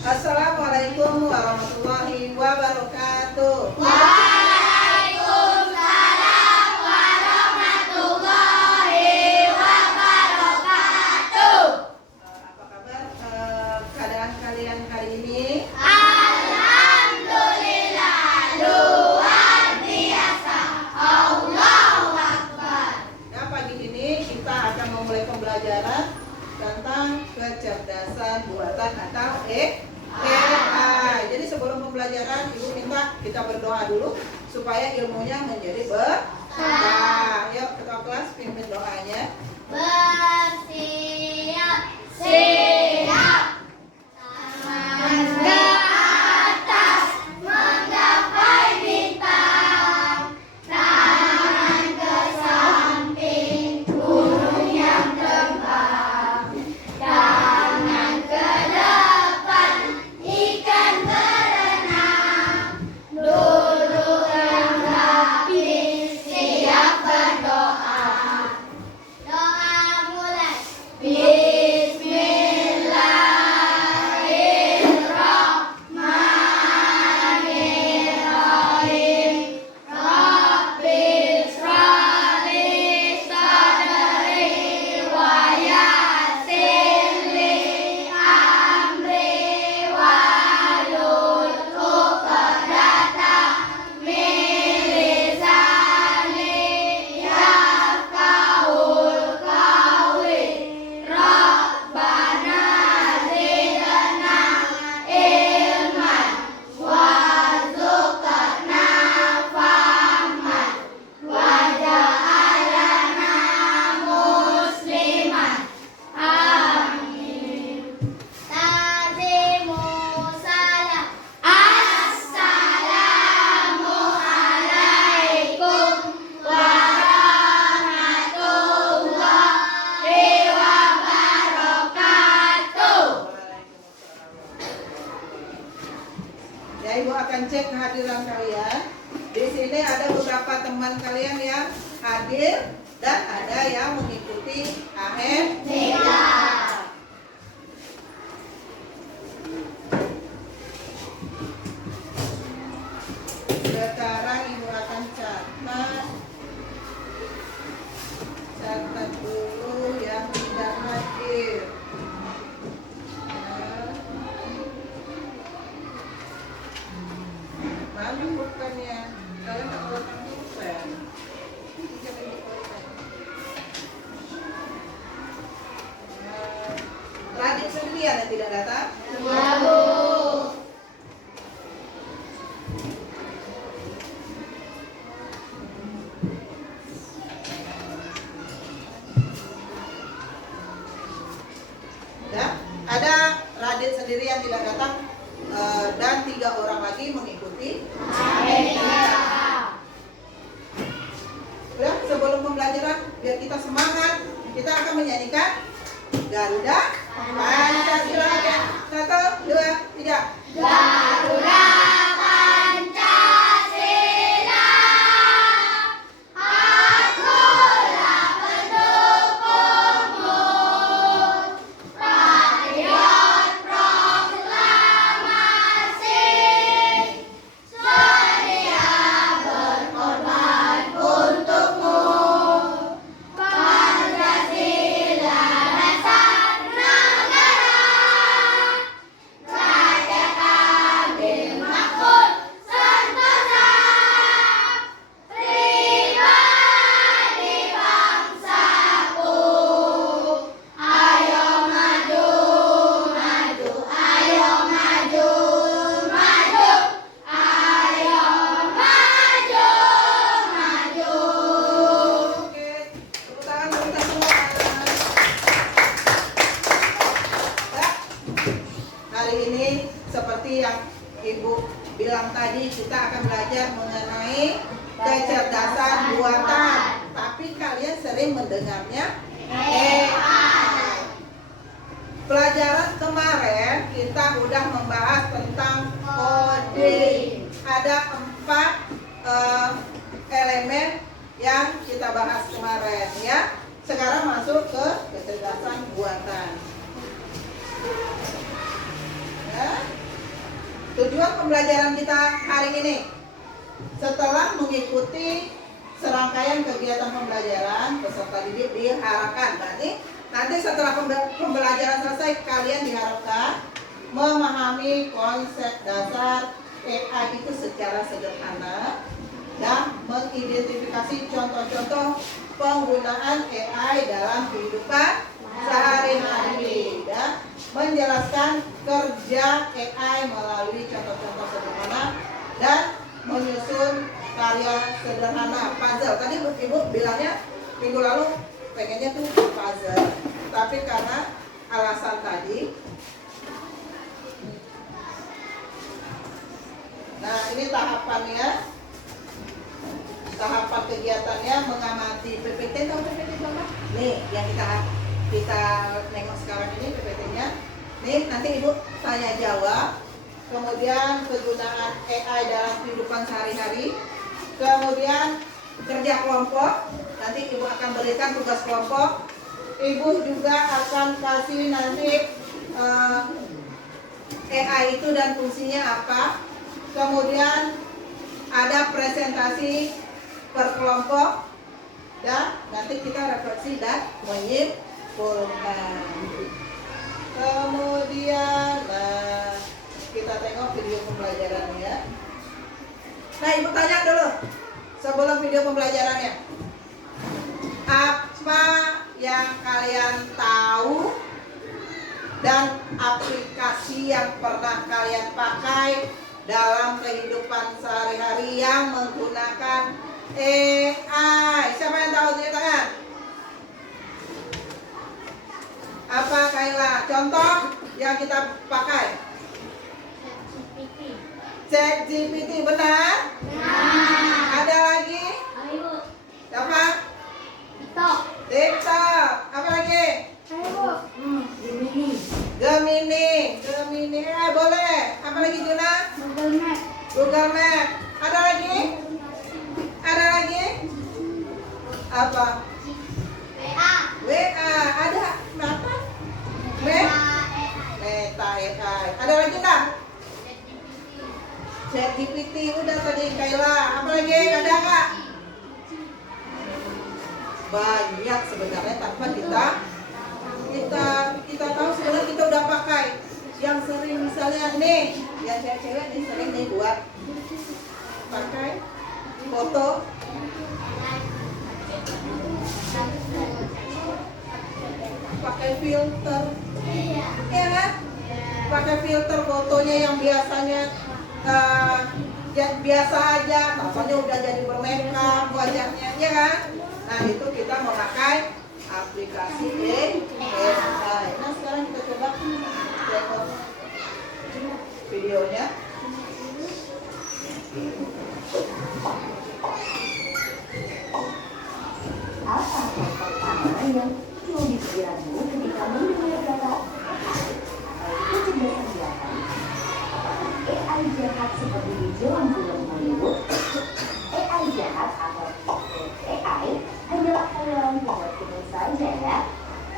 Assalamualaikum warahmatullahi wabarakatuh. Waalaikumsalam warahmatullahi wabarakatuh. Apa kabar keadaan kalian hari ini? Alhamdulillah, luar biasa. Allahu Akbar. Nah, pagi ini kita akan memulai pembelajaran tentang kecerdasan buatan atau AI. Jadi sebelum pembelajaran, Ibu minta kita berdoa dulu supaya ilmunya menjadi berkah. Yuk, ketua kelas pimpin doanya. Bersiap, siap. Tangan ke atas, menggapai bintang. Tangan ke samping, burung yang terbang. Tangan ke depan, ikan berenang. Duduk yang rapi, siap berdoa. Doa mulai. Bismillahirrahmanirrahim. Rabbi shrali sadri wa yassir li amri wahlul 'uqdatam min lisani yafqahul qawli. Rabbana zidna ilman warzuqna fahman waj'alna musliman. Amin. Tazimu salam. Assalamu alaikum warahmatullahi wabarakatuh. Ya, Ibu akan cek kehadiran kalian. Di sini ada beberapa teman kalian yang hadir dan ada yang mengikuti AHM. Tidak. Sekarang Ibu akan catat dulu yang tidak hadir. Mana bukannya? Kalian tak boleh pulpen. Coba Ibu pulpen. Radit sendirian yang tidak datang? Ya, Bu. Ya, ada Radit sendiri yang tidak datang dan 3 orang lagi mengikuti. Ya, sebelum pembelajaran biar kita semangat, kita akan menyanyikan Garuda Pancasila. 1, 2, 3. Garuda Pancasila, akulah pendukungmu. Patriot proklamasi, sedia berkorban untukmu. Pancasila dasar negara, rakyat adil makmur sentosa, pribadi bangsaku. Ayo maju, maju, ayo maju, maju, ayo maju, maju. Oke, tepuk tangan untuk kita semua. Ya, hari ini seperti yang Ibu bilang tadi, kita akan belajar mengenai kecerdasan buatan. Tapi kalian sering mendengarnya AI. Pelajaran kemarin kita udah membahas tentang coding. Ada 4 elemen yang kita bahas kemarin, ya. Sekarang masuk ke kecerdasan buatan. Ya. pembelajaran kita hari ini. Setelah mengikuti serangkaian kegiatan pembelajaran, peserta didik diharapkan nanti setelah pembelajaran selesai, kalian diharapkan memahami konsep dasar AI itu secara sederhana dan mengidentifikasi contoh-contoh penggunaan AI dalam kehidupan sehari-hari dan menjelaskan kerja AI melalui contoh-contoh sederhana dan menyusun karya sederhana puzzle. Tadi Ibu bilangnya minggu lalu pengennya tuh puzzle, tapi karena alasan tadi. Nah, ini tahapannya, tahapan kegiatannya mengamati PPT. Tahu PPT Bapak? Nih, yang kita nengok sekarang ini PPT-nya. Nih, nanti Ibu tanya jawab. Kemudian penggunaan AI dalam kehidupan sehari-hari. Kemudian kerja kelompok. Nanti Ibu akan berikan tugas kelompok. Ibu juga akan kasih nanti AI itu dan fungsinya apa. Kemudian ada presentasi per kelompok dan nanti kita refleksi dan menyimpulkan. Kemudian kita tengok video pembelajarannya. Nah, Ibu tanya dulu sebelum video pembelajarannya, apa yang kalian tahu dan aplikasi yang pernah kalian pakai dalam kehidupan sehari-hari yang menggunakan AI? Siapa yang tahu, tunjuk tangan. Apa Kaila? Contoh yang kita pakai. ChatGPT, benar? Ada lagi? Apa? TikTok. Apa lagi? Gemini. Boleh. Apa lagi Juna? Google Map. Ada lagi? Apa? WA. Ada berapa? Meta AI. Ada lagi tak? ChatGPT udah tadi Kaila. Apa lagi? Ada nggak? Banyak sebenarnya tanpa kita tahu sebenarnya kita udah pakai. Yang sering misalnya nih, yang cewek-cewek nih sering nih buat pakai foto. Pakai filter. Iya kan? Pakai filter fotonya yang biasanya biasa aja, tampaknya udah jadi bermakeup wajahnya, ya kan? Nah, itu kita memakai aplikasi AI. Nah, sekarang kita coba tengok videonya. Apa hal pertama yang perlu dipikirkanmu ketika mendengar kata kecerdasan buatan? Apakah AI jahat seperti di film-film Hollywood? AI jahat atau AI hanyalah hayalan pembuat saja ya.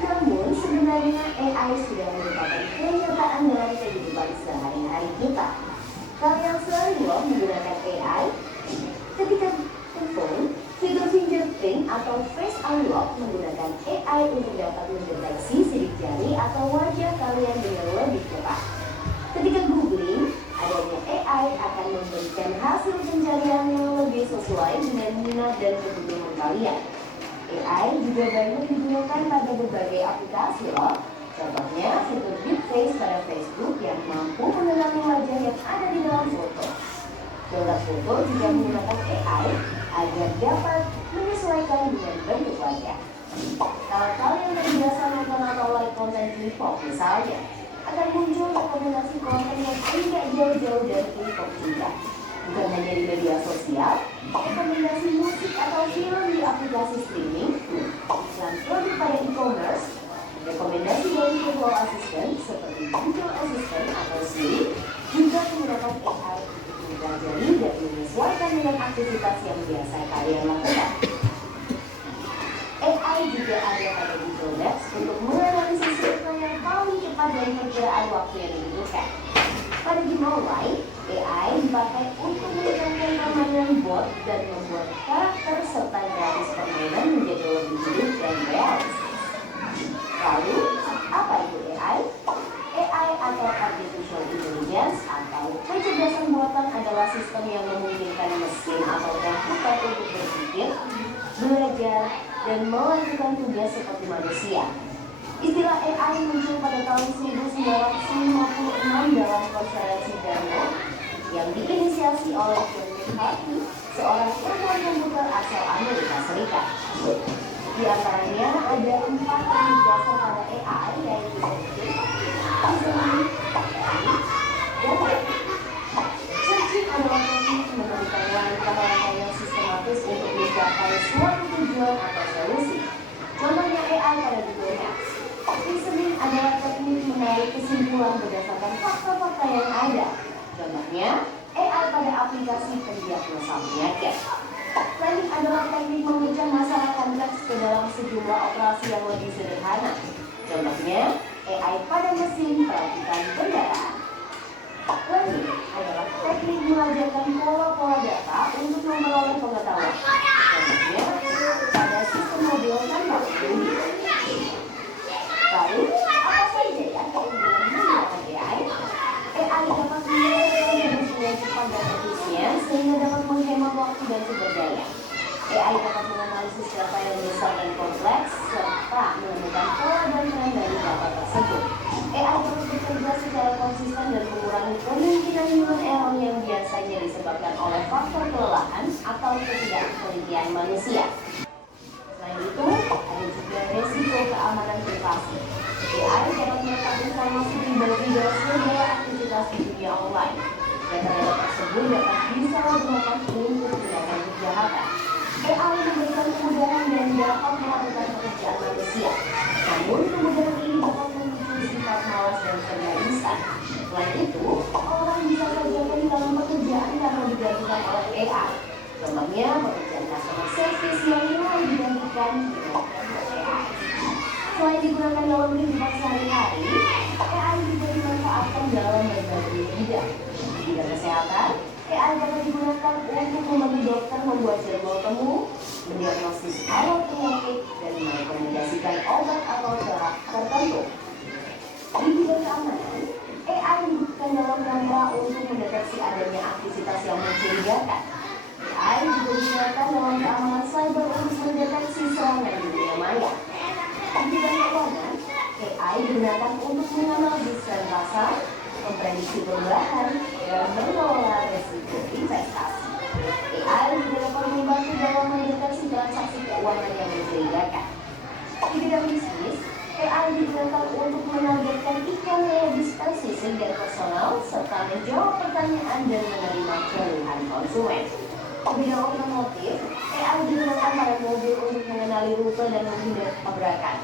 Namun sebenarnya AI sudah merupakan kenyataan dalam kehidupan sehari-hari kita. Kalian sering loh menggunakan AI ketika telepon, fitur fingerprint atau face unlock menggunakan AI untuk dapat mendeteksi sidik jari atau wajah kalian dengan lebih cepat. Ketika googling, adanya AI akan memberikan hasil pencarian yang lebih sesuai dengan minat dan kebutuhan kalian. AI juga banyak digunakan pada berbagai aplikasi loh. Contohnya fitur deepfake pada Facebook yang mampu mengenali wajah yang ada di dalam foto. Filter foto juga menggunakan AI agar dapat menyesuaikan dengan bentuk wajah. Kalau kalian terbiasa nonton atau like konten K-pop misalnya, akan muncul rekomendasi konten yang tidak jauh-jauh dari K-pop juga. Bukan hanya di media sosial, rekomendasi musik atau film di aplikasi streaming, iklan produk pada e-commerce, rekomendasi dari virtual assistant seperti Google Assistant atau Siri juga menggunakan AI untuk mempelajari dan menyesuaikan dengan aktivitas yang biasa kalian lakukan. AI juga ada pada Google Maps untuk menganalisis rute yang paling cepat dan perkiraan waktu yang dibutuhkan. Pada game online, AI dipakai untuk meningkatkan permainan bot dan membuat karakter serta garis permainan menjadi lebih hidup dan realistis. Lalu, apa itu AI? AI atau Artificial Intelligence atau kecerdasan buatan adalah sistem yang memungkinkan mesin atau komputer untuk berpikir, belajar, dan melakukan tugas seperti manusia. Istilah AI muncul pada tahun 1956 dalam konferensi Dartmouth yang diinisiasi oleh John McCarthy, seorang ilmuwan komputer asal Amerika Serikat. Di antaranya ada 4 teknik dasar pada AI, yaitu searching, dan searching adalah teknik memberikan langkah-langkah yang sistematis untuk mencapai suatu tujuan atau solusi. Contohnya AI pada Google Maps. Reasoning adalah teknik menarik kesimpulan berdasarkan fakta-fakta yang ada. Contohnya, AI pada aplikasi pendiagnosa penyakit. Planning adalah teknik memecah masalah kompleks ke dalam sejumlah operasi yang lebih sederhana. Contohnya, AI pada mesin perakitan kendaraan. Learning adalah teknik mengajarkan pola-pola data untuk memperoleh pengetahuan. Contohnya, pada sistem mobil tanpa pengemudi. Lalu, apa saja ya keunggulan menggunakan AI? AI dapat menyelesaikan tugas dengan cepat dan efisien sehingga dapat menghemat waktu dan sumber daya. AI dapat menganalisis data yang besar dan kompleks serta menemukan pola dan tren dari data tersebut. AI dapat bekerja secara konsisten dan mengurangi kemungkinan human error yang biasanya disebabkan oleh faktor kelelahan atau ketidaktelitian manusia. Selain itu, ada juga resiko keamanan privasi. AI dapat merekam informasi pribadi dari segala aktivitas di dunia online. Data-data tersebut dapat disalahgunakan untuk tindakan kejahatan. AI memberikan kemudahan dan dapat melakukan pekerjaan manusia. Namun, kemudahan ini dapat memicu sifat malas dan serba instan. Selain itu, orang bisa saja kehilangan pekerjaan karena digantikan oleh AI. Contohnya, pekerjaan customer service yang mulai digantikan dengan AI. Selain digunakan dalam kehidupan sehari-hari, AI juga dimanfaatkan dalam berbagai bidang. Di bidang kesehatan, AI dapat digunakan untuk membantu dokter membuat jadwal temu, mendiagnosis awal penyakit, dan merekomendasikan obat atau terapi tertentu. Di bidang keamanan, AI dibutuhkan dalam rangka untuk mendeteksi adanya aktivitas yang mencurigakan. AI juga digunakan dalam keamanan cyber untuk mendeteksi serangan di dunia maya. Di bidang keuangan, AI digunakan untuk menganalisis tren pasar, memprediksi perubahan, dan mengelola risiko investasi. AI juga dapat membantu dalam mendeteksi transaksi keuangan yang mencurigakan. Di bidang bisnis, AI digunakan untuk menargetkan iklan yang lebih spesifik dan personal, serta menjawab pertanyaan dan menerima keluhan konsumen. Di bidang otomotif, AI digunakan pada mobil untuk mengenali rute dan menghindari tabrakan.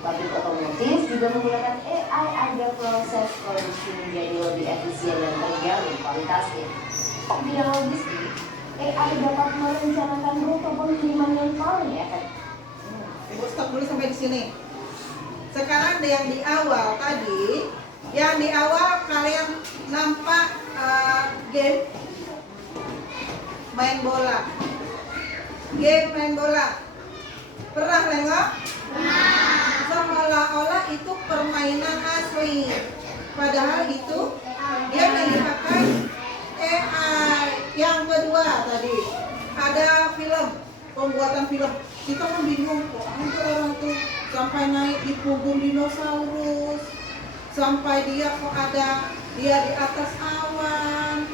Pabrik otomotif juga menggunakan AI agar proses produksi menjadi lebih efisien dan terjamin kualitasnya. Di bidang logistik, AI dapat merencanakan rute pengiriman yang paling efektif. Ibu stop dulu sampai di sini. Sekarang yang di awal tadi, kalian nampak game main bola. Game main bola. Pernah nengok? Seolah-olah itu permainan asli. Padahal itu dia menggunakan AI. Yang kedua tadi ada film, pembuatan film. Kita kan bingung kok ada orang tuh sampai naik di punggung dinosaurus, sampai dia kok ada dia di atas awan.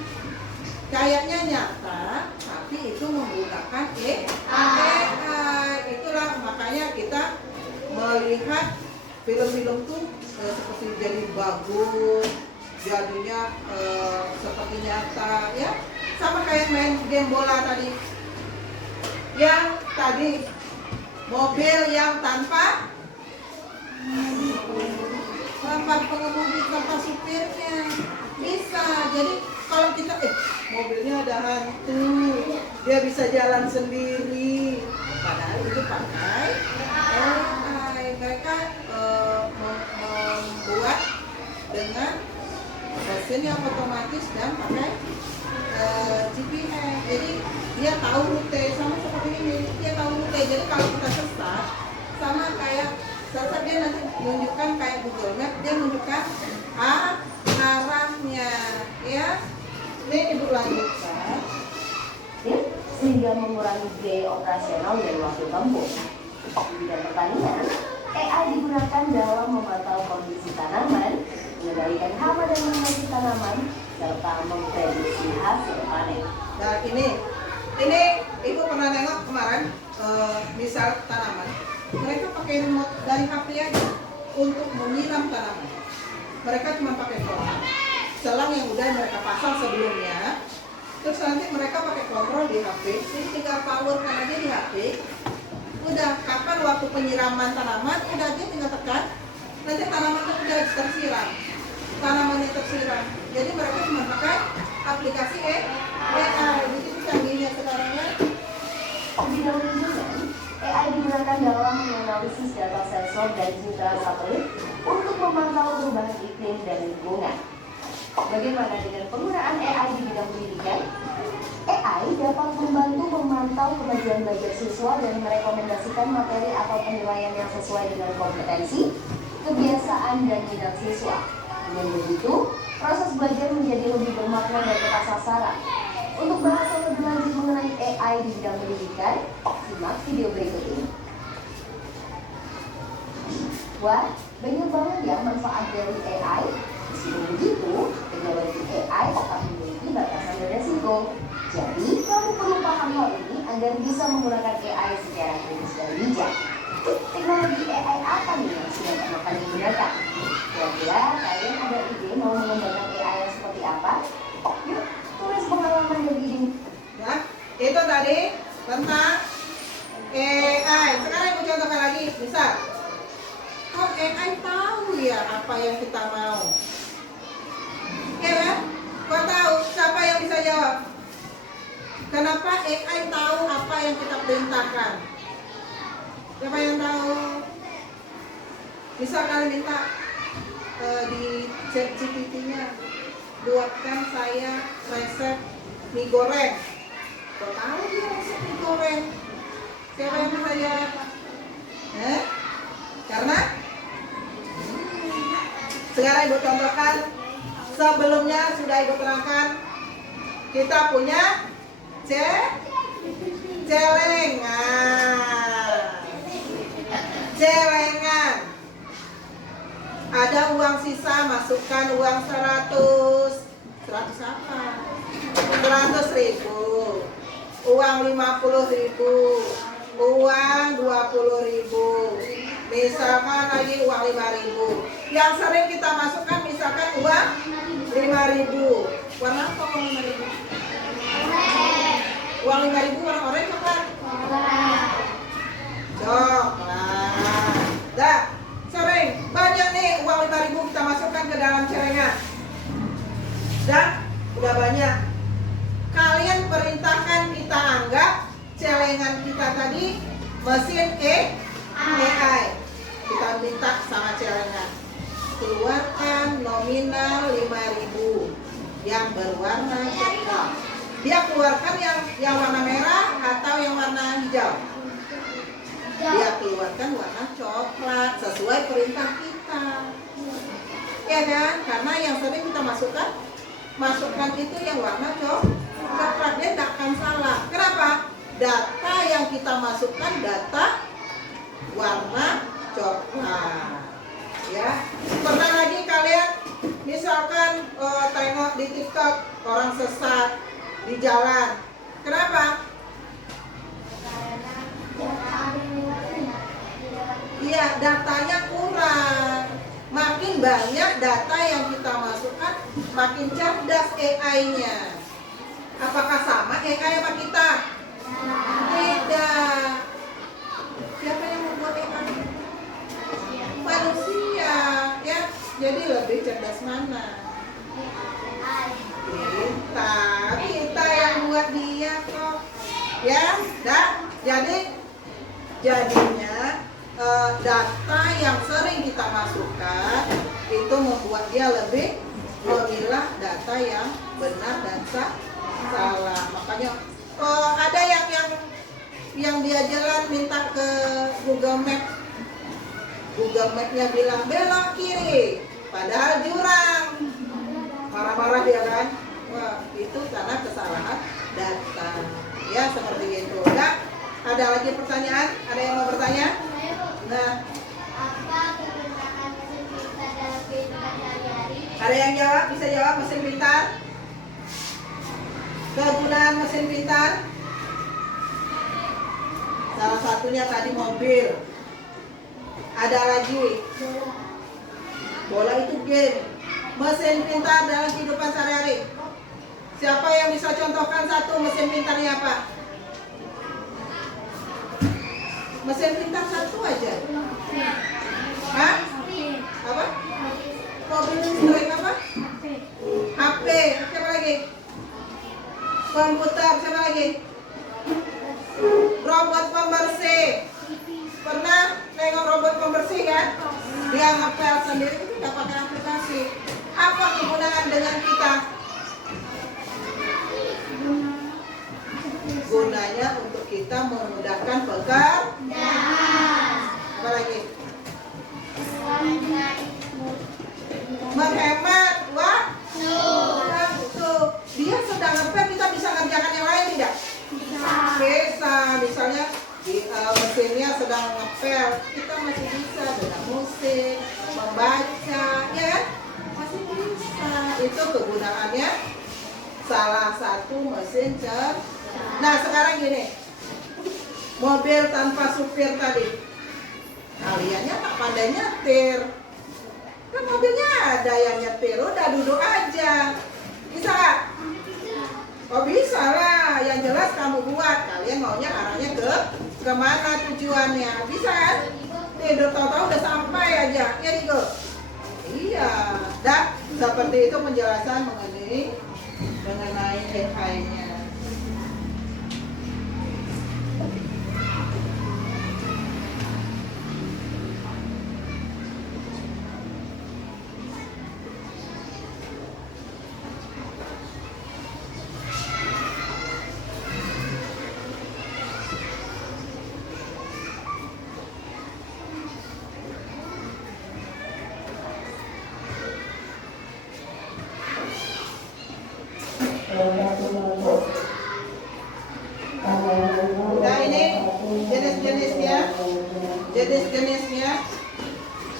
Kayaknya nyata, tapi itu menggunakan AI. Itulah makanya kita melihat film-film tuh seperti jadi bagus, jadinya seperti nyata ya. Sama kayak main game bola tadi. Yang tadi mobil yang tanpa pengemudi, tanpa supirnya bisa. Jadi kalau kita mobilnya ada hantu, dia bisa jalan sendiri. Padahal itu pakai AI. Mereka membuat dengan mesin yang otomatis dan pakai GPS. Jadi dia tahu rute, sama seperti ini, dia tahu rute. Jadi kalau kita sesat, sama kayak sesat, dia nanti menunjukkan kayak Google Map, dia menunjukkan arahnya, ya. Ini Ibu lanjutkan. Ya, sehingga mengurangi biaya operasional dan waktu tempuh. Di bidang pertanian, AI digunakan dalam memantau kondisi tanaman, mengendalikan hama dan mengenali tanaman, serta memprediksi hasil panen. Nah ini Ibu pernah nengok kemarin, misal tanaman, mereka pakai remote dari HP aja untuk menyiram tanaman. Mereka cuma pakai selang yang udah mereka pasang sebelumnya. Terus nanti mereka pakai kontrol di HP, jadi tinggal powerkan aja di HP. Udah kapan waktu penyiraman tanaman, udah dia tinggal tekan, nanti tanamannya udah tersiram, tanamannya tersiram. Jadi mereka cuma pakai aplikasi AI. Jadi canggihnya sekarang ya. Di bidang lingkungan, AI digunakan dalam menganalisis data sensor dan citra satelit untuk memantau perubahan iklim dan lingkungan. Bagaimana dengan penggunaan AI di bidang pendidikan? AI dapat membantu memantau kemajuan belajar siswa dan merekomendasikan materi atau penilaian yang sesuai dengan kompetensi, kebiasaan, dan minat siswa. Dengan begitu, proses belajar menjadi lebih bermakna dan tepat sasaran. Untuk bahas lebih lanjut mengenai AI di bidang pendidikan, simak video berikut ini. Wah, banyak banget ya manfaat dari AI. Meskipun begitu, teknologi AI tetap memiliki batasan dan resiko. Jadi, kamu perlu paham hal ini agar bisa menggunakan AI secara kritis dan bijak. Teknologi AI apa nih yang sudah pernah kalian gunakan? Kira-kira kalian ada ide mau mengembangkan AI yang seperti apa? Yuk, tulis pengalaman dan ide. Nah, itu tadi tentang AI. Sekarang Ibu contohkan lagi, misal, kok AI tahu ya apa yang kita mau? Ya kan? Kok tahu? Siapa yang bisa jawab? Kenapa AI tahu apa yang kita perintahkan? Siapa yang tahu? Misal kalian minta di ChatGPT-nya, buatkan saya resep mie goreng. Kok tahu dia resep mie goreng? Siapa yang bisa jawab? Karena sekarang Ibu contohkan. Sebelumnya sudah Ibu terangkan, kita punya celengan. Ada uang sisa, masukkan uang 100 apa? 100.000, uang 50.000, uang 20.000, misalkan lagi uang 5.000. Yang sering kita masukkan misalkan uang 5.000. Warna apa uang 5.000? Uang 5.000 warna oranye coklat? Coklat. Dah, sering banyak nih uang 5.000 kita masukkan ke dalam celengan. Dan udah banyak. Kalian perintahkan kita anggap celengan kita tadi mesin AI. Kita minta sama celengan, keluarkan nominal 5.000 yang berwarna coklat. Dia keluarkan yang warna merah atau yang warna hijau? Dia keluarkan warna coklat sesuai perintah kita. Ya kan? Karena yang sering kita masukkan itu yang warna coklat. Dia tidak akan salah. Kenapa? Data yang kita masukkan data warna coklat. Ya. Pernah lagi kalian misalkan tengok di TikTok orang sesat di jalan. Kenapa? Iya, datanya kurang. Makin banyak data yang kita masukkan, makin cerdas AI-nya. Apakah sama AI apa kita? Tidak. Siapa yang membuat AI? Manusia, ya. Jadi lebih cerdas mana? Kita yang buat dia kok. Ya, jadinya data yang sering kita masukkan itu membuat dia lebih memilah data yang benar dan salah. Makanya ada yang dia jalan minta ke Google Map. Google Map-nya bilang belok kiri, padahal jurang. Marah-marah dia kan? Wah, itu karena kesalahan data. Ya, seperti itu. Ya, ada lagi pertanyaan? Ada yang mau bertanya? Nah, Apa kegunaan mesin pintar dalam kehidupan sehari-hari? ada yang jawab? Bisa jawab mesin pintar? Kegunaan mesin pintar? Salah satunya tadi mobil. Ada lagi. Bola itu game. Mesin pintar dalam kehidupan sehari-hari. Siapa yang bisa contohkan satu mesin pintarnya apa? Mesin pintar satu aja. Hah? Apa? Mobil listrik apa? HP. Siapa lagi? Komputer. Siapa lagi? Robot pembersih. Pernah nengok robot pembersih kan? Dia ngepel sendiri, itu nggak pakai aplikasi. Apa kegunaan dengan kita? Gunanya untuk kita memudahkan pekerjaan. Apa lagi? Menghemat waktu. Dia sedang ngepel, kita bisa ngerjakan yang lain tidak? Bisa. Misalnya mesinnya sedang ngepel, kita masih bisa dengar musik, membaca, ya kan? Masih bisa. Itu kegunaannya salah satu mesin cerdas. Nah, sekarang gini, mobil tanpa supir tadi, kaliannya tak pandai nyetir, kan mobilnya ada yang nyetir, udah duduk aja, bisa nggak? Oh bisa lah, yang jelas kamu buat, kalian maunya arahnya ke kemana tujuannya, bisa kan? Tidur tahu-tahu udah sampai aja, ya Digo? Iya, dah seperti itu penjelasan mengenai AI-nya. Nah ini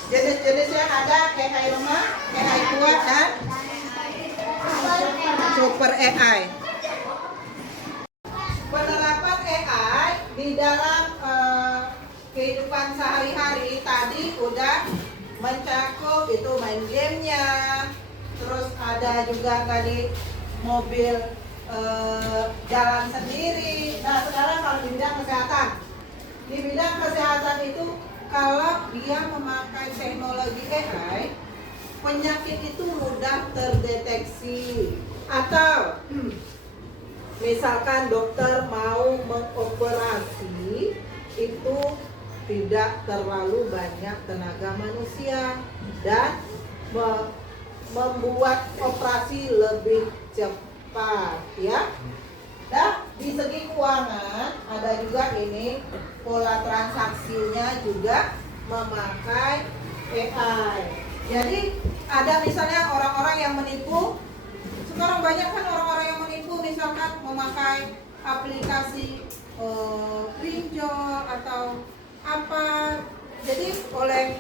jenis-jenisnya ada AI lemah, AI kuat dan super AI. Penerapan AI di dalam kehidupan sehari-hari tadi udah mencakup itu main gamenya, terus ada juga tadi mobil jalan sendiri. Nah sekarang kalau di bidang kesehatan itu kalau dia memakai teknologi AI, penyakit itu mudah terdeteksi. Atau misalkan dokter mau mengoperasi, itu tidak terlalu banyak tenaga manusia dan membuat operasi lebih cepat, ya. Nah, di segi keuangan ada juga ini pola transaksinya juga memakai AI. Jadi ada misalnya orang-orang yang menipu. Sekarang banyak kan orang-orang yang menipu, misalkan memakai aplikasi pinjol atau apa. Jadi oleh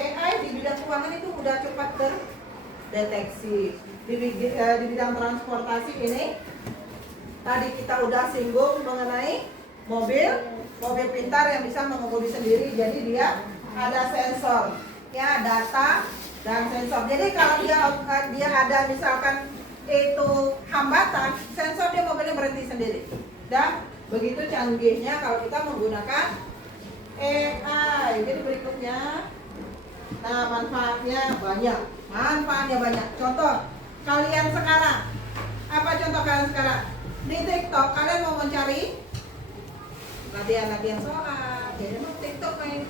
AI di bidang keuangan itu mudah cepat terdeteksi. Di bidang transportasi ini tadi kita udah singgung mengenai mobil pintar yang bisa mengemudi sendiri. Jadi dia ada sensor, ya, data dan sensor. Jadi kalau dia ada misalkan itu hambatan, sensor dia mobilnya berhenti sendiri. Dan begitu canggihnya kalau kita menggunakan AI. Jadi berikutnya, nah manfaatnya banyak. Contoh kalian sekarang, apa contoh kalian sekarang? Di TikTok kalian mau mencari latihan sholat, jadi mau TikTok main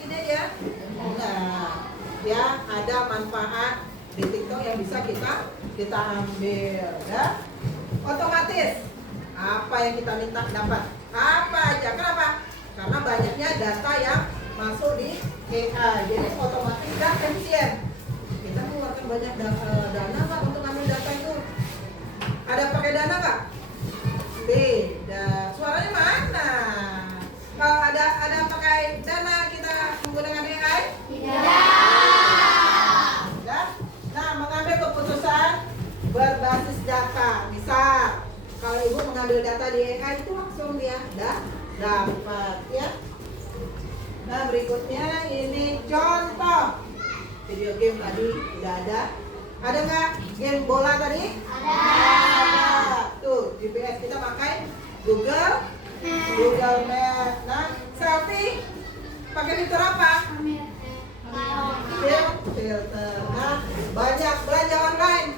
ini ya. Nah, ya ada manfaat di TikTok yang bisa kita ambil, ya. Otomatis apa yang kita minta dapat apa aja. Kenapa? Karena banyaknya data yang masuk di AI, jadi otomatis dan efisien. Kita mengeluarkan banyak dana nggak untuk ambil data itu? Ada pakai dana nggak? Beda. Suaranya mana? Kalau ada pakai dana kita menggunakan AI? Tidak. Nah, mengambil keputusan berbasis data. Misal, kalau ibu mengambil data di AI itu langsung dia dapat, ya. Nah, berikutnya ini contoh video game tadi udah ada. Ada nggak game bola tadi? Ada. Tuh, GPS kita pakai Google Map. Nah, selfie pakai fitur apa? Filter. Nah, banyak belanja online.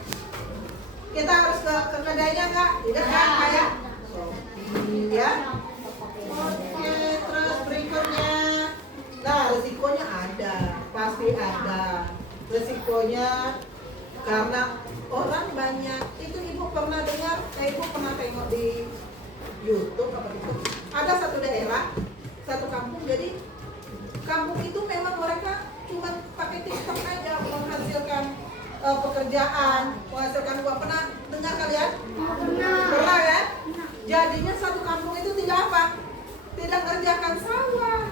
Kita harus ke kedainya nggak? Tidak kan? Kayak Shopee, ya. Oke, terus berikutnya. Nah, resikonya ada, pasti ada. Resikonya karena orang banyak. Itu ibu pernah dengar, ibu pernah tengok di YouTube apa itu? Ada satu daerah, satu kampung. Jadi kampung itu memang mereka cuma pakai TikTok aja menghasilkan pekerjaan, menghasilkan uang. Pernah dengar kalian? Pernah ya? Jadinya satu kampung itu tidak apa? Tidak kerjakan sawah.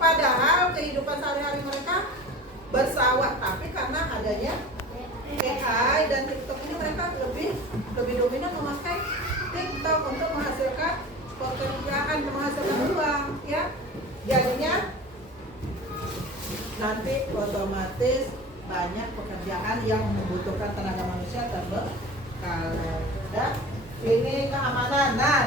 Padahal kehidupan sehari-hari mereka bersawah, tapi karena adanya AI dan TikTok ini mereka lebih dominan memakai TikTok untuk menghasilkan pekerjaan, menghasilkan uang, ya. Jadinya nanti otomatis banyak pekerjaan yang membutuhkan tenaga manusia terbengkalai. Dan ini keamanan. Nah,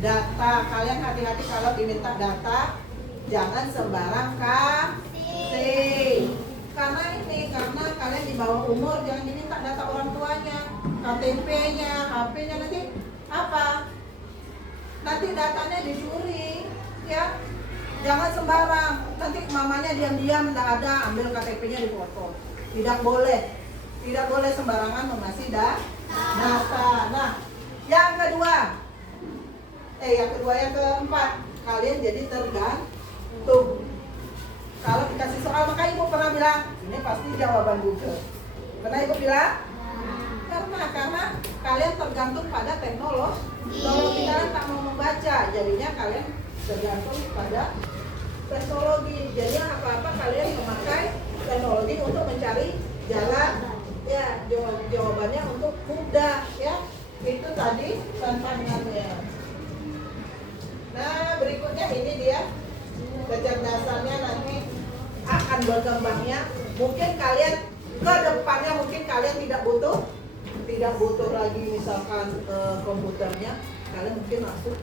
data kalian hati-hati kalau diminta data, jangan sembarang kasih. Karena kalian di bawah umur, jangan diminta data orang tuanya, KTP-nya, HP-nya, nanti apa? Nanti datanya dicuri, ya. Jangan sembarang. Nanti mamanya diam-diam nggak ada, ambil KTP-nya dipotong. Tidak boleh sembarangan mengasih data. Nah, yang keempat, kalian jadi tergantung. Kalau dikasih soal, maka ibu pernah bilang, ini pasti jawaban Google. Pernah ibu bilang? Karena kalian tergantung pada teknologi. Teknologi kalian tak mau membaca, jadinya kalian tergantung pada teknologi. Jadi apa-apa kalian memakai teknologi untuk mencari jalan, ya, jawabannya untuk mudah, ya. Itu tadi tantangannya. Nah, berikutnya ini dia kecerdasannya nanti akan berkembangnya. Mungkin kalian ke depannya mungkin kalian tidak butuh lagi misalkan komputernya, kalian mungkin masuk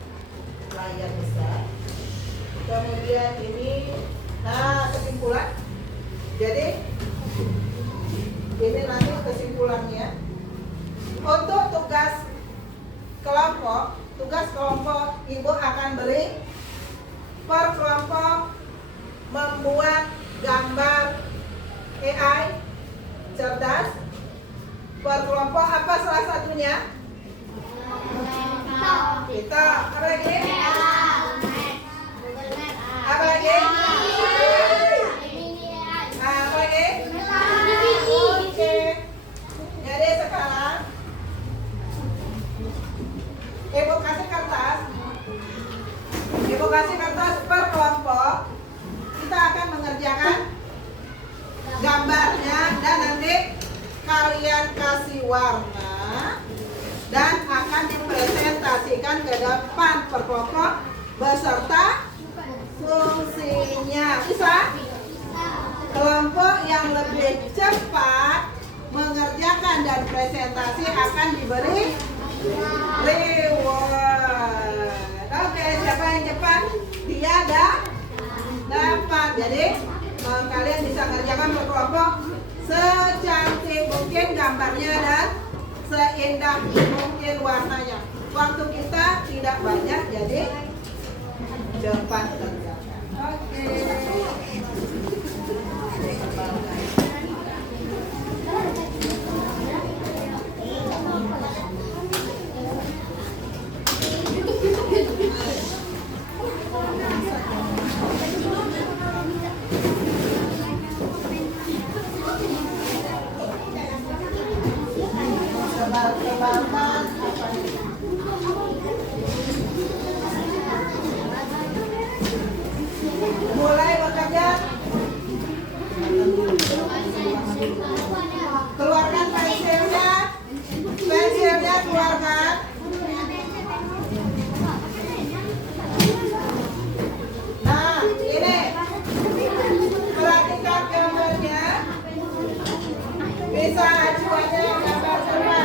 layar besar. Kemudian ini, nah, kesimpulan. Jadi ini nanti kesimpulannya untuk tugas kelompok ibu akan beri per kelompok membuat gambar AI cerdas. Per kelompok apa salah satunya? Kita apa lagi? Apa lagi? Apa lagi? Oke. Jadi sekarang ibu kasih kertas per kelompok. Kita akan mengerjakan gambarnya dan nanti kalian kasih warna dan akan dipresentasikan ke depan per kelompok beserta fungsinya. Bisa? Kelompok yang lebih cepat mengerjakan dan presentasi akan diberi reward. Oke, siapa yang cepat? Dia dapat. Jadi kalian bisa mengerjakan per kelompok secantik mungkin gambarnya dan seindah mungkin warnanya. Waktu kita tidak banyak, jadi cepat kerjakan. Oke. Menggambarkan apa nih? Mulai bekerja. Keluarkan pensilnya. Pensilnya keluarkan. Nah, ini. Perhatikan gambarnya. Bisa acuannya gambar semua.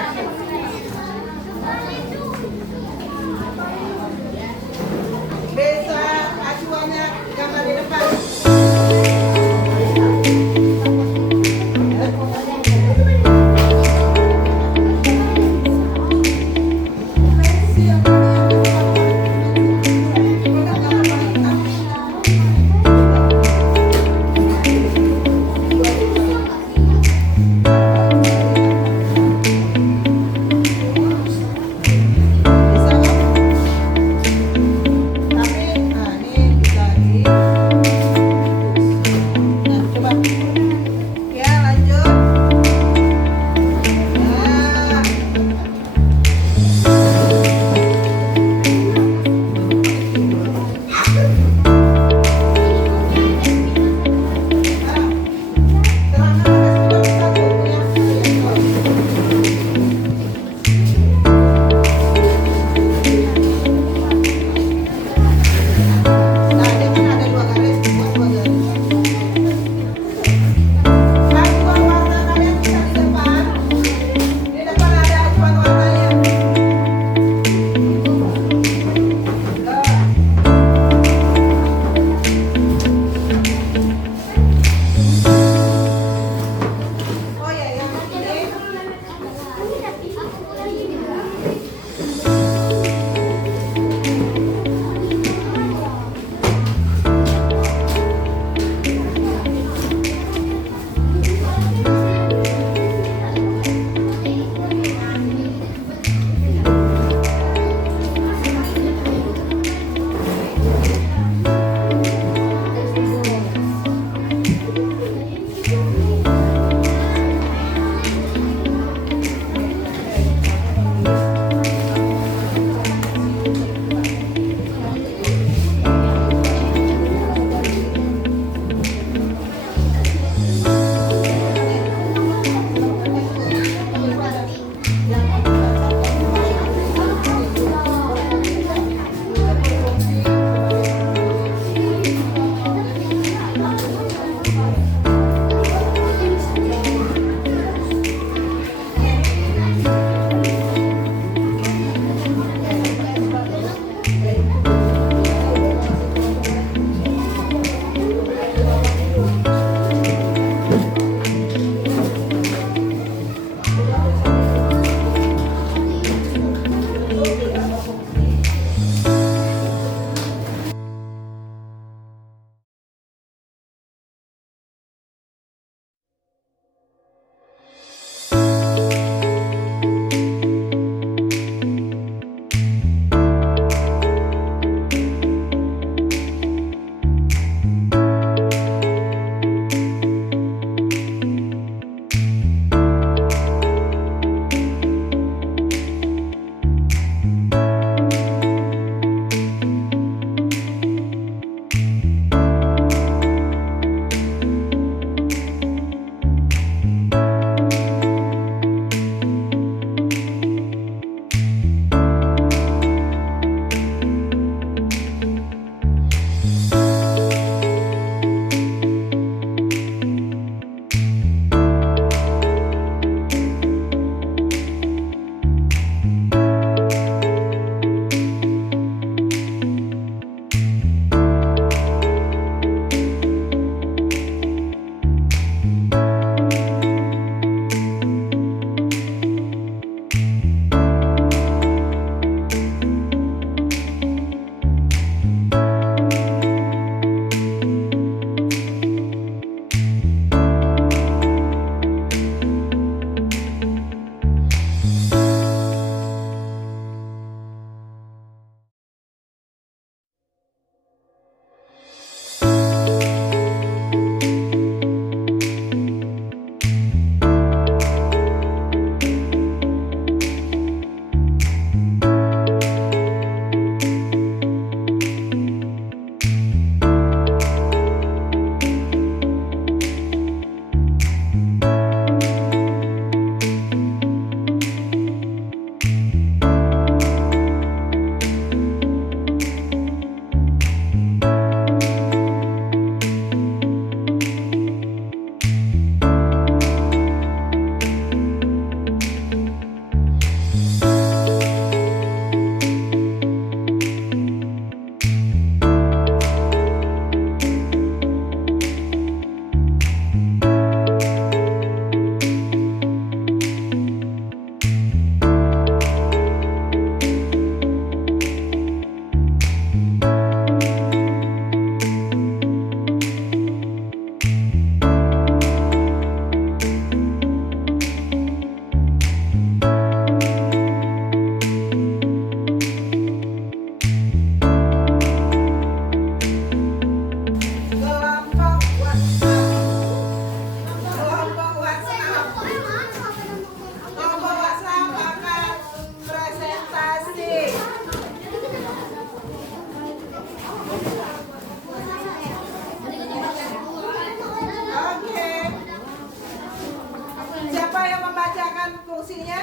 yang membacakan fungsinya?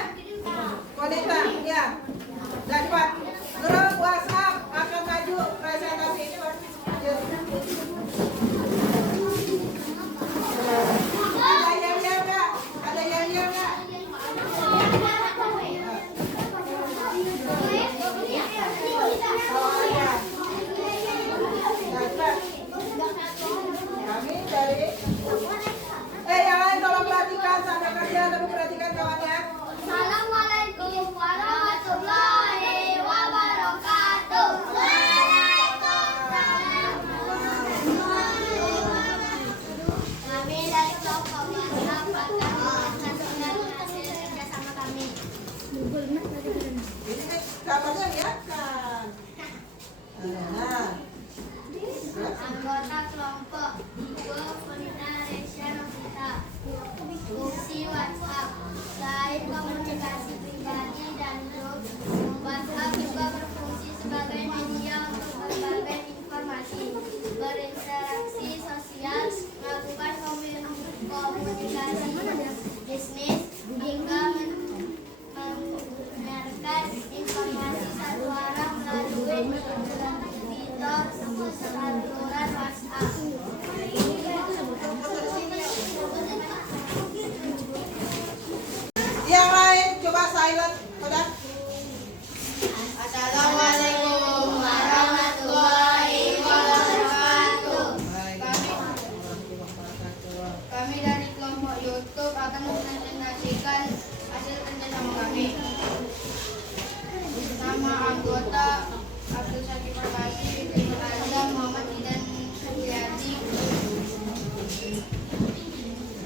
Konita, ya. Dan Pak, grup WhatsApp akan maju presentasi ini, Pak. Ada yang nggak? Ada yang nggak? Oh ya. Kami dari yang lain tolong perhatikan sampai kerja, tapi perhatikan kawannya. Assalamualaikum warahmatullahi wabarakatuh. Waalaikumsalam. Kami dari kelompok WhatsApp akan menyaksikan hasil kerjasama kami. Ini gambarnya lihatkan. Nah. Anggota kelompok Ibu Konita Resya Novita. Fungsi WhatsApp selain komunikasi pribadi dan grup, WhatsApp juga berfungsi sebagai media untuk berbagai informasi, berinteraksi sosial, melakukan komunikasi bisnis, hingga mendengarkan informasi satu arah melalui fitur saluran WhatsApp. Yang lain coba silent, udah. Assalamualaikum warahmatullahi wabarakatuh. Kami dari kelompok YouTube akan mempresentasikan hasil kerjasama kami. Nama anggota Abdul Syakir Farkasi, Adam Muhammad Idan Suryadi,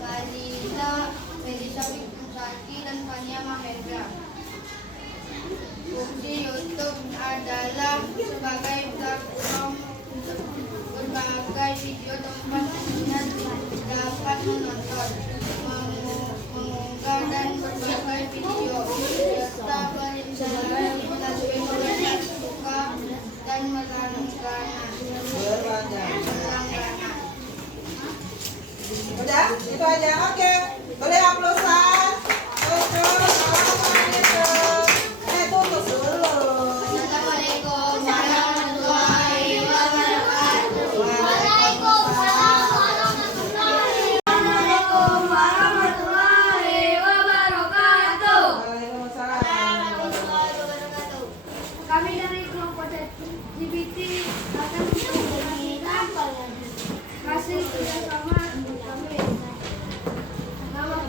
Kalila Melisa Fitrusati, dan Fania Mahendra. Fungsi YouTube adalah sebagai platform berbagai video tempat minat dapat menonton, mengunggah dan berbagai video serta berinteraksi melalui komentar suka dan berlangganan. Udah, itu aja. Oke, boleh aplausan untuk Assalamualaikum. Tunggu dulu. Assalamualaikum warahmatullahi wabarakatuh. Waalaikumsalam warahmatullahi wabarakatuh. Waalaikumsalam. Kami dari kelompok ChatGPT akan memberikan hasil kerjasama kami. Nama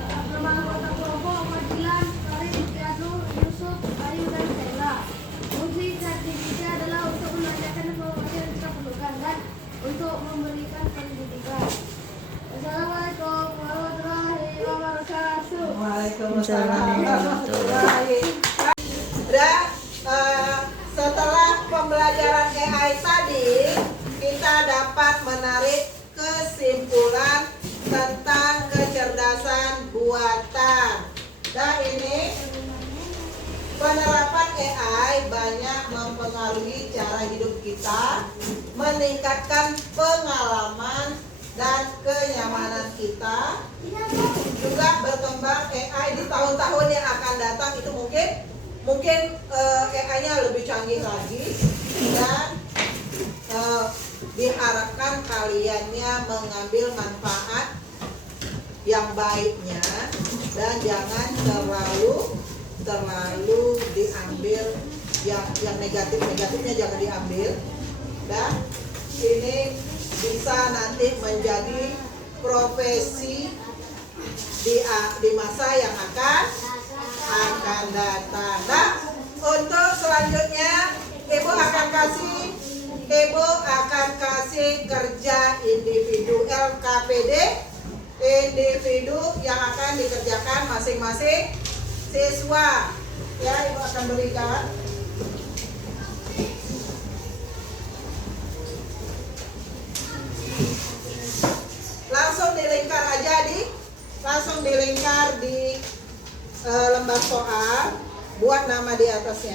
anggota kelompok Fadilan, Farid, Tiadu, Yusuf, Ayu, dan Stella. Fungsi ChatGPT adalah untuk menanyakan informasi yang kita perlukan dan untuk memberikan pendidikan. Assalamualaikum warahmatullahi wabarakatuh. Waalaikumsalam warahmatullahi. Dan setelah pembelajaran AI tadi, kita dapat menarik kesimpulan tentang kecerdasan buatan. Dan ini penerapan AI banyak mempengaruhi cara hidup kita, meningkatkan pengalaman dan kenyamanan kita. Juga berkembang AI di tahun-tahun yang akan datang, itu mungkin AI-nya lebih canggih lagi, dan diharapkan kaliannya mengambil manfaat yang baiknya dan jangan terlalu diambil yang negatifnya jangan diambil, dan ini bisa nanti menjadi profesi di masa yang akan datang. Nah, untuk selanjutnya Ibu akan kasih kerja individu LKPD, individu yang akan dikerjakan masing-masing siswa. Ya, Ibu akan berikan. Langsung dilingkar di lembar soal, buat nama di atasnya.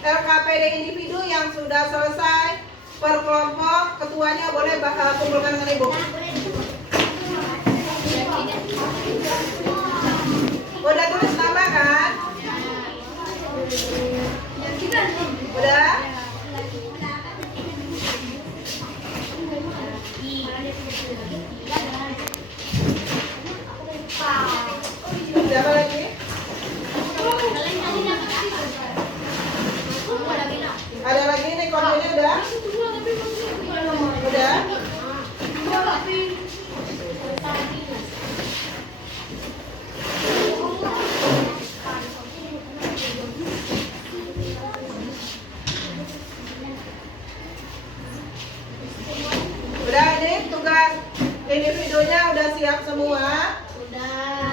LKPD individu yang sudah selesai per kelompok, ketuanya boleh kumpulkan dengan ibu. Udah tulis nama kan? Udah? Siapa lagi? Ada lagi nih kontennya udah? Udah? Udah ini tugas individunya udah siap semua?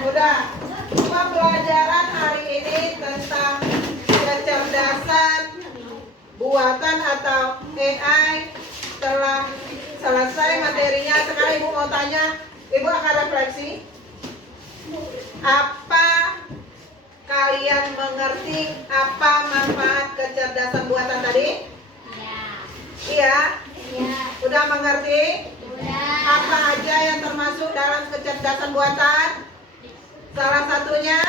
Udah. Pembelajaran hari ini tentang kecerdasan buatan atau AI telah selesai materinya. Sekarang ibu mau tanya, ibu akan refleksi. Apa kalian mengerti apa manfaat kecerdasan buatan tadi? Iya. Udah mengerti? Apa aja yang termasuk dalam kecerdasan buatan? Salah satunya?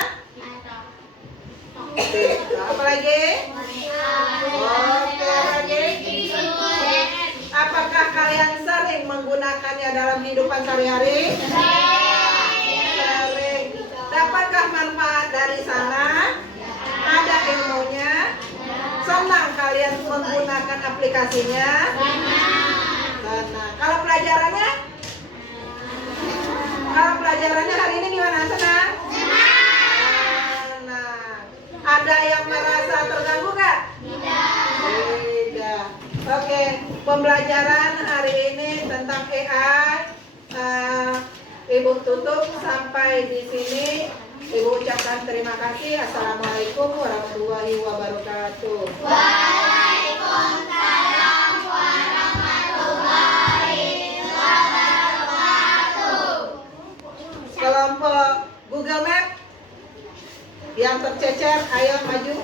Apa lagi? Oke, lagi. Apakah kalian sering menggunakannya dalam kehidupan sehari-hari? Sering. Dapatkah manfaat dari sana? Ada ilmunya? Senang kalian menggunakan aplikasinya? Senang. Kalau pelajarannya? Kalau pelajarannya hari ini gimana? Senang? Senang. Ada yang merasa terganggu nggak? Tidak. Oke, pembelajaran hari ini tentang AI Ibu tutup sampai di sini. Ibu ucapkan terima kasih. Assalamualaikum warahmatullahi wabarakatuh. Waalaikumsalam warahmatullahi wabarakatuh. Kelompok Google Map yang tercecer, ayo maju.